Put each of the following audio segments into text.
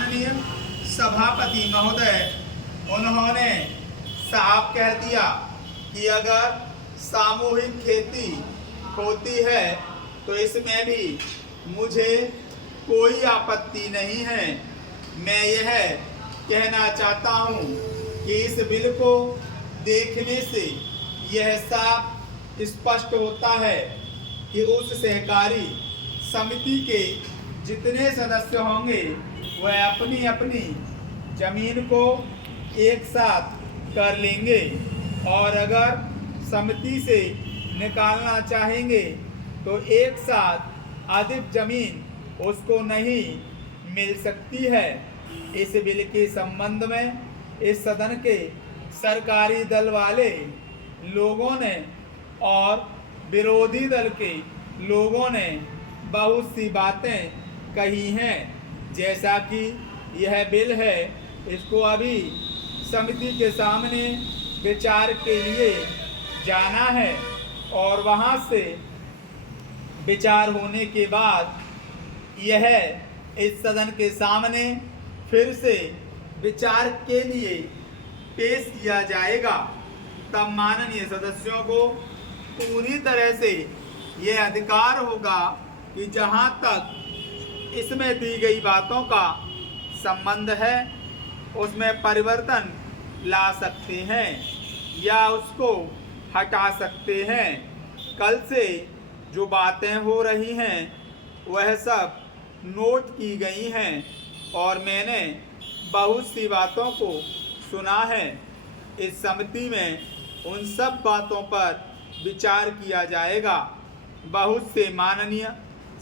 माननीय सभापति महोदय, उन्होंने साफ कह दिया कि अगर सामूहिक खेती होती है तो इसमें भी मुझे कोई आपत्ति नहीं है। मैं यह कहना चाहता हूं कि इस बिल को देखने से यह साफ स्पष्ट होता है कि उस सहकारी समिति के जितने सदस्य होंगे वह अपनी अपनी जमीन को एक साथ कर लेंगे और अगर समिति से निकालना चाहेंगे तो एक साथ अधिक जमीन उसको नहीं मिल सकती है। इस बिल के संबंध में इस सदन के सरकारी दल वाले लोगों ने और विरोधी दल के लोगों ने बहुत सी बातें कही हैं। जैसा कि यह बिल है, इसको अभी समिति के सामने विचार के लिए जाना है और वहां से विचार होने के बाद यह इस सदन के सामने फिर से विचार के लिए पेश किया जाएगा। तब माननीय सदस्यों को पूरी तरह से यह अधिकार होगा कि जहां तक इसमें दी गई बातों का संबंध है उसमें परिवर्तन ला सकते हैं या उसको हटा सकते हैं। कल से जो बातें हो रही हैं वह सब नोट की गई हैं और मैंने बहुत सी बातों को सुना है। इस समिति में उन सब बातों पर विचार किया जाएगा। बहुत से माननीय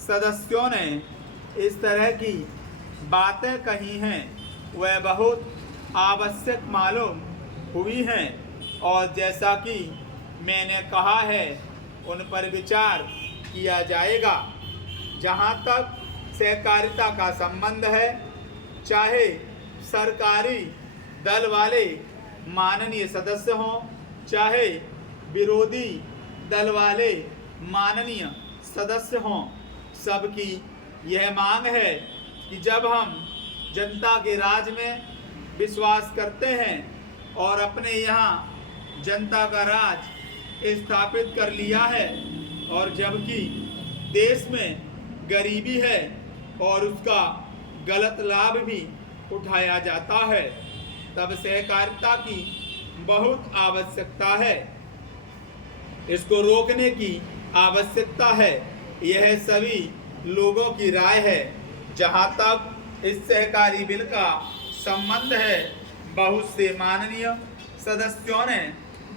सदस्यों ने इस तरह की बातें कही हैं, वह बहुत आवश्यक मालूम हुई हैं और जैसा कि मैंने कहा है उन पर विचार किया जाएगा। जहां तक सहकारिता का संबंध है, चाहे सरकारी दल वाले माननीय सदस्य हों, चाहे विरोधी दल वाले माननीय सदस्य हों, सबकी यह मांग है कि जब हम जनता के राज में विश्वास करते हैं और अपने यहाँ जनता का राज स्थापित कर लिया है और जबकि देश में गरीबी है और उसका गलत लाभ भी उठाया जाता है, तब सहकारिता की बहुत आवश्यकता है। इसको रोकने की आवश्यकता है, यह सभी लोगों की राय है। जहां तक इस सहकारी बिल का संबंध है, बहुत से माननीय सदस्यों ने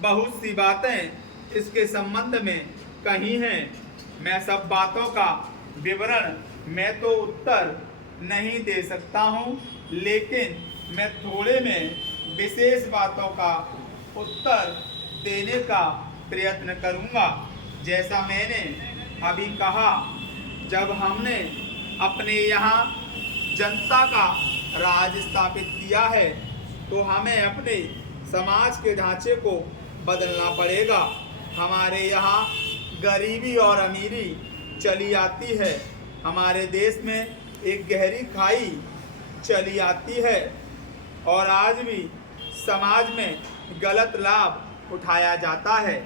बहुत सी बातें इसके संबंध में कही हैं। मैं सब बातों का विवरण मैं तो उत्तर नहीं दे सकता हूं, लेकिन मैं थोड़े में विशेष बातों का उत्तर देने का प्रयत्न करूंगा। जैसा मैंने अभी कहा, जब हमने अपने यहाँ जनता का राज स्थापित किया है तो हमें अपने समाज के ढांचे को बदलना पड़ेगा। हमारे यहाँ गरीबी और अमीरी चली आती है, हमारे देश में एक गहरी खाई चली आती है और आज भी समाज में गलत लाभ उठाया जाता है।